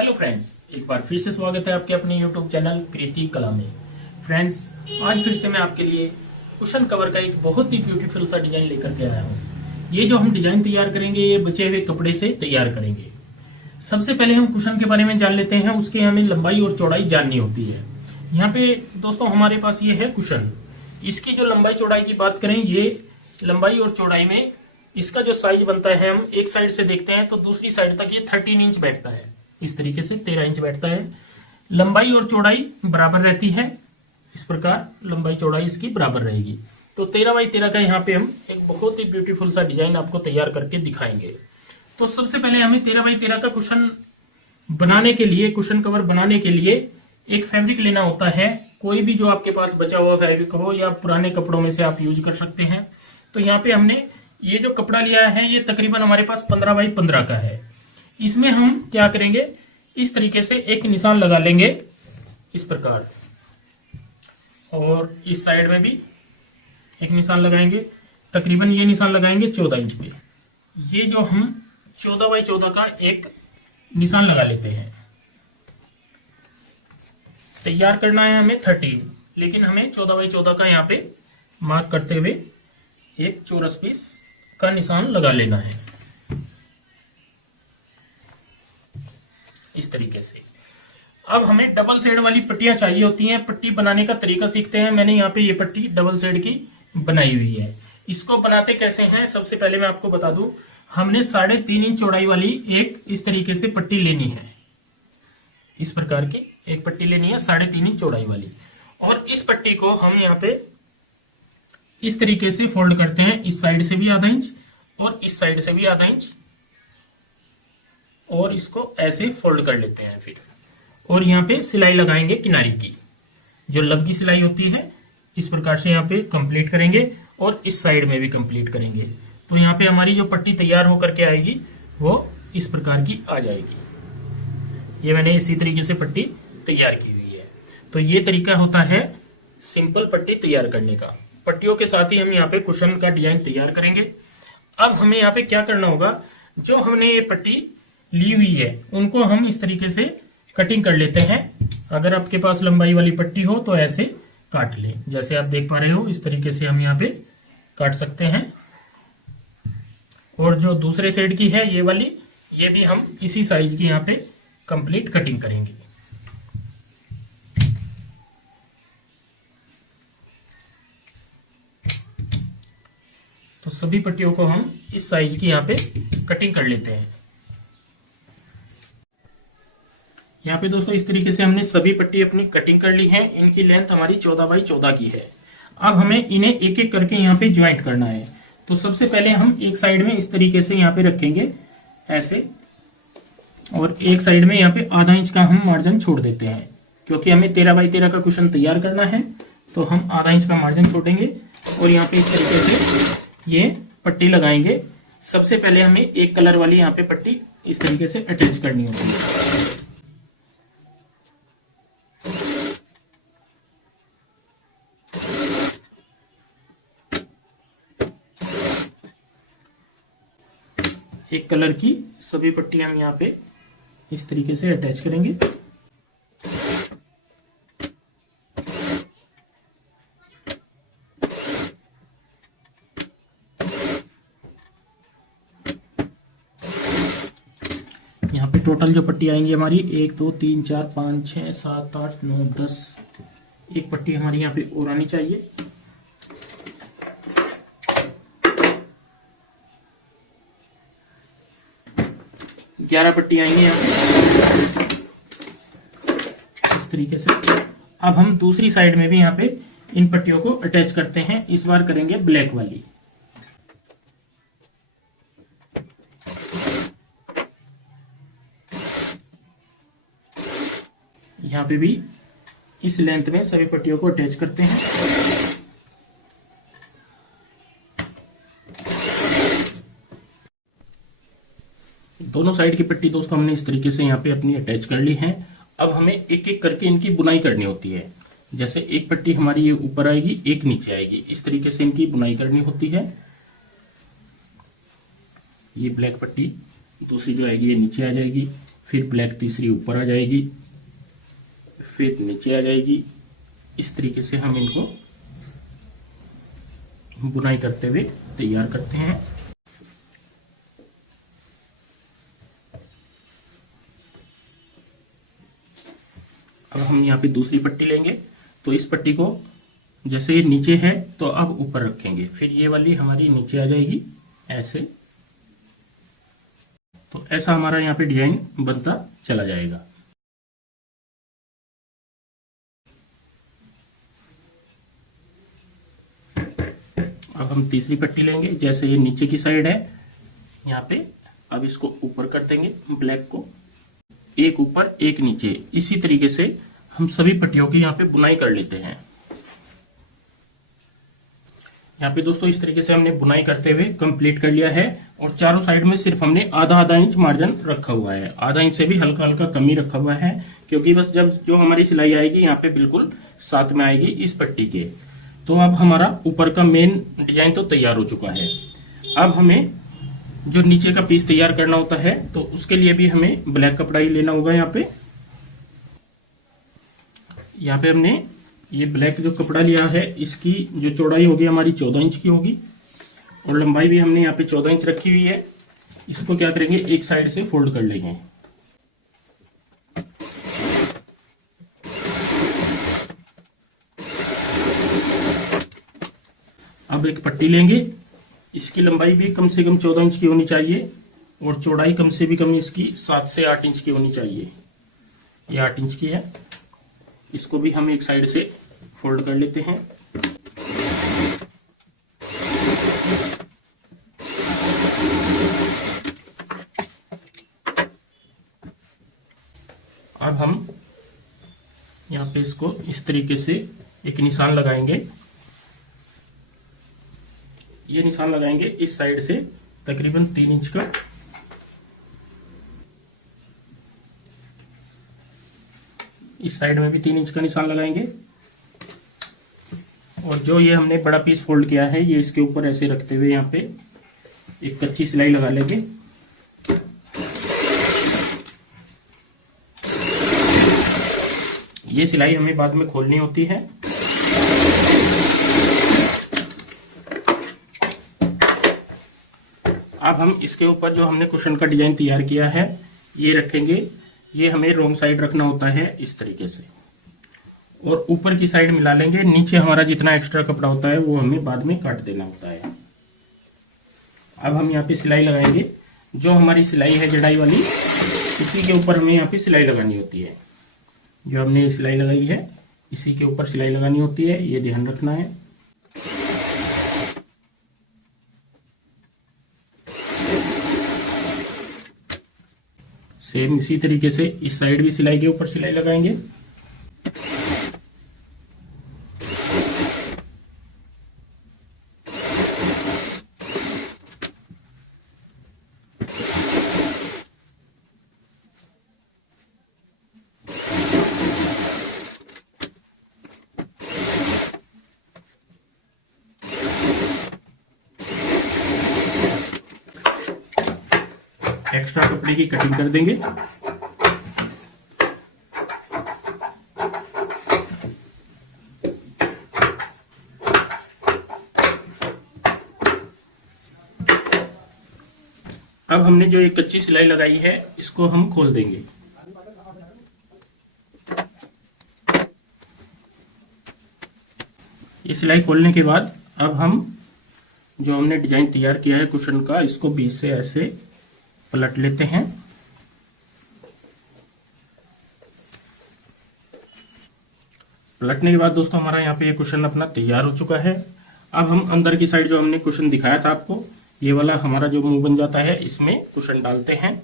Hello friends, एक बार फिर से स्वागत है आपके अपने यूट्यूब चैनल कृति कला में। फ्रेंड्स, आज फिर से मैं आपके लिए कुशन कवर का एक बहुत ही ब्यूटीफुल सा डिजाइन लेकर के आया हूँ। ये जो हम डिजाइन तैयार करेंगे ये बचे हुए कपड़े से तैयार करेंगे। सबसे पहले हम कुशन के बारे में जान लेते हैं, उसके हमें लंबाई और चौड़ाई जाननी होती है। यहाँ पे दोस्तों हमारे पास ये है कुशन। इसकी जो लंबाई चौड़ाई की बात करें, ये लंबाई और चौड़ाई में इसका जो साइज बनता है, हम एक साइड से देखते हैं तो दूसरी साइड तक ये 13 इंच बैठता है। इस तरीके से 13 इंच बैठता है। लंबाई और चौड़ाई बराबर रहती है। इस प्रकार लंबाई चौड़ाई इसकी बराबर रहेगी। तो 13 बाई 13 का यहाँ पे हम एक बहुत ही ब्यूटीफुल सा डिजाइन आपको तैयार करके दिखाएंगे। तो सबसे पहले हमें 13 बाई 13 का कुशन बनाने के लिए, कुशन कवर बनाने के लिए एक फैब्रिक लेना होता है। कोई भी जो आपके पास बचा हुआ फैब्रिक हो या पुराने कपड़ों में से आप यूज कर सकते हैं। तो यहाँ पे हमने ये जो कपड़ा लिया है ये तकरीबन हमारे पास 15 बाई 15 का है। इसमें हम क्या करेंगे, इस तरीके से एक निशान लगा लेंगे इस प्रकार, और इस साइड में भी एक निशान लगाएंगे। तकरीबन ये निशान लगाएंगे 14 इंच पे। ये जो हम 14 बाई 14 का एक निशान लगा लेते हैं। तैयार करना है हमें 13, लेकिन हमें 14 बाई 14 का यहाँ पे मार्क करते हुए एक चौरस पीस का निशान लगा लेना है इस तरीके से। अब हमें डबल शेड वाली पट्टियां चाहिए होती हैं। पट्टी बनाने का तरीका सीखते हैं। मैंने यहाँ पे ये पट्टी डबल शेड की बनाई हुई है। इसको बनाते कैसे हैं, सबसे पहले मैं आपको बता दूं। हमने 3.5 इंच चौड़ाई वाली एक इस तरीके से पट्टी लेनी है। इस प्रकार की एक पट्टी लेनी है 3.5 इंच चौड़ाई वाली, और इस पट्टी को हम यहाँ पे इस तरीके से फोल्ड करते हैं। इस साइड से भी आधा इंच और इस साइड से भी आधा इंच, और इसको ऐसे फोल्ड कर लेते हैं फिर। और यहाँ पे सिलाई लगाएंगे किनारी की, जो लब की सिलाई होती है। इस प्रकार से यहाँ पे कंप्लीट करेंगे और इस साइड में भी कंप्लीट करेंगे। तो यहाँ पे हमारी जो पट्टी तैयार होकर के आएगी वो इस प्रकार की आ जाएगी। ये मैंने इसी तरीके से पट्टी तैयार की हुई है। तो ये तरीका होता है सिंपल पट्टी तैयार करने का। पट्टियों के साथ ही हम यहाँ पे कुशन का डिजाइन तैयार करेंगे। अब हमें यहाँ पे क्या करना होगा, जो हमने ये पट्टी ली हुई है उनको हम इस तरीके से कटिंग कर लेते हैं। अगर आपके पास लंबाई वाली पट्टी हो तो ऐसे काट लें, जैसे आप देख पा रहे हो। इस तरीके से हम यहाँ पे काट सकते हैं। और जो दूसरे साइड की है ये वाली, ये भी हम इसी साइज की यहाँ पे कंप्लीट कटिंग करेंगे। तो सभी पट्टियों को हम इस साइज की यहाँ पे कटिंग कर लेते हैं। यहाँ पे दोस्तों इस तरीके से हमने सभी पट्टी अपनी कटिंग कर ली है। इनकी लेंथ हमारी 14 बाई 14 की है। अब हमें इन्हें एक एक करके यहाँ पे ज्वाइंट करना है। तो सबसे पहले हम एक साइड में इस तरीके से यहाँ पे रखेंगे ऐसे, और एक साइड में यहाँ पे आधा इंच का हम मार्जिन छोड़ देते हैं, क्योंकि हमें 13 बाई 13 का कुशन तैयार करना है। तो हम आधा इंच का मार्जिन छोड़ेंगे और यहाँ पे इस तरीके से ये पट्टी लगाएंगे। सबसे पहले हमें एक कलर वाली यहाँ पे पट्टी इस तरीके से अटैच करनी होती है। एक कलर की सभी पट्टी हम यहाँ पे इस तरीके से अटैच करेंगे। यहाँ पे टोटल जो पट्टी आएंगी हमारी 1 2 3 4 5 6 7 8 9 10, एक पट्टी हमारी यहाँ पे और आनी चाहिए। 11 पट्टी आएंगी यहाँ पे इस तरीके से। अब हम दूसरी साइड में भी यहाँ पे इन पट्टियों को अटैच करते हैं। इस बार करेंगे ब्लैक वाली। यहाँ पे भी इस लेंथ में सभी पट्टियों को अटैच करते हैं। दोनों साइड की पट्टी दोस्तों हमने इस तरीके से यहाँ पे अपनी अटैच कर ली है। अब हमें एक एक करके इनकी बुनाई करनी होती है। जैसे एक पट्टी हमारी ये ऊपर आएगी, एक नीचे आएगी, इस तरीके से इनकी बुनाई करनी होती है। ये ब्लैक पट्टी दूसरी जो आएगी ये नीचे आ जाएगी, फिर ब्लैक तीसरी ऊपर आ जाएगी, फिर नीचे आ जाएगी। इस तरीके से हम इनको बुनाई करते हुए तैयार करते हैं। अब हम यहाँ पे दूसरी पट्टी लेंगे, तो इस पट्टी को जैसे ये नीचे है तो अब ऊपर रखेंगे, फिर ये वाली हमारी नीचे आ जाएगी ऐसे। तो ऐसा हमारा यहाँ पे डिजाइन बनता चला जाएगा। अब हम तीसरी पट्टी लेंगे, जैसे ये नीचे की साइड है यहाँ पे, अब इसको ऊपर कर देंगे ब्लैक को, एक ऊपर एक नीचे। इसी तरीके से हम सभी पट्टियों की यहाँ पे बुनाई कर लेते हैं। यहाँ पे दोस्तों इस तरीके से हमने बुनाई करते हुए कंप्लीट कर लिया है, और चारों साइड में सिर्फ हमने आधा आधा इंच मार्जिन रखा हुआ है, आधा इंच से भी हल्का हल्का कमी रखा हुआ है, क्योंकि बस जब जो हमारी सिलाई आएगी यहाँ पे बिल्कुल साथ में आएगी इस पट्टी के। तो अब हमारा ऊपर का मेन डिजाइन तो तैयार हो चुका है। अब हमें जो नीचे का पीस तैयार करना होता है, तो उसके लिए भी हमें ब्लैक कपड़ा ही लेना होगा। यहाँ पे हमने ये ब्लैक जो कपड़ा लिया है, इसकी जो चौड़ाई होगी हमारी 14 इंच की होगी, और लंबाई भी हमने यहाँ पे 14 इंच रखी हुई है। इसको क्या करेंगे, एक साइड से फोल्ड कर लेंगे। अब एक पट्टी लेंगे, इसकी लंबाई भी कम से कम 14 इंच की होनी चाहिए, और चौड़ाई कम से भी कम इसकी 7 से 8 इंच की होनी चाहिए। ये 8 इंच की है। इसको भी हम एक साइड से फोल्ड कर लेते हैं। अब हम यहाँ पे इसको इस तरीके से एक निशान लगाएंगे। ये निशान लगाएंगे इस साइड से तकरीबन 3 इंच का। इस साइड में भी 3 इंच का निशान लगाएंगे, और जो ये हमने बड़ा पीस फोल्ड किया है, ये इसके ऊपर ऐसे रखते हुए यहाँ पे एक कच्ची सिलाई लगा लेंगे। ये सिलाई हमें बाद में खोलनी होती है। अब हम इसके ऊपर जो हमने कुशन का डिजाइन तैयार किया है, ये रखेंगे। ये हमें रोंग साइड रखना होता है इस तरीके से, और ऊपर की साइड मिला लेंगे। नीचे हमारा जितना एक्स्ट्रा कपड़ा होता है वो हमें बाद में काट देना होता है। अब हम यहाँ पे सिलाई लगाएंगे। जो हमारी सिलाई है जड़ाई वाली, इसी के ऊपर हमें यहाँ पे सिलाई लगानी होती है। जो हमने सिलाई लगाई है, इसी के ऊपर सिलाई लगानी होती है, ये ध्यान रखना है। सेम इसी तरीके से इस साइड भी सिलाई के ऊपर सिलाई लगाएंगे। एक्स्ट्रा कपड़े की कटिंग कर देंगे। अब हमने जो एक कच्ची सिलाई लगाई है, इसको हम खोल देंगे। ये सिलाई खोलने के बाद अब हम जो हमने डिजाइन तैयार किया है कुशन का, इसको बीच से ऐसे पलट लेते हैं। पलटने के बाद दोस्तों हमारा यहाँ पे ये कुशन अपना तैयार हो चुका है। अब हम अंदर की साइड जो हमने कुशन दिखाया था आपको, ये वाला हमारा जो मुंह बन जाता है, इसमें कुशन डालते हैं।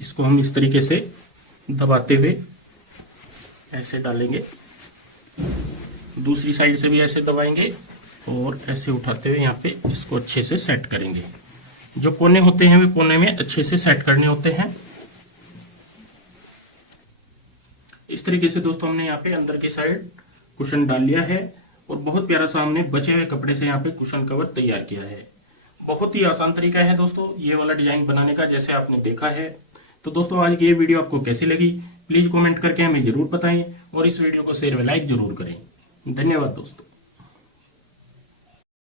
इसको हम इस तरीके से दबाते हुए ऐसे डालेंगे, दूसरी साइड से भी ऐसे दबाएंगे, और ऐसे उठाते हुए यहाँ पे इसको अच्छे से सेट करेंगे। जो कोने होते हैं वे कोने में अच्छे से सेट करने होते हैं। इस तरीके से दोस्तों हमने यहाँ पे अंदर की साइड कुशन डाल लिया है, और बहुत प्यारा सा हमने बचे हुए कपड़े से यहाँ पे कुशन कवर तैयार किया है। बहुत ही आसान तरीका है दोस्तों ये वाला डिजाइन बनाने का, जैसे आपने देखा है। तो दोस्तों आज की ये वीडियो आपको कैसी लगी प्लीज कमेंट करके हमें जरूर बताएं और इस वीडियो को शेयर व लाइक जरूर करें। धन्यवाद दोस्तों।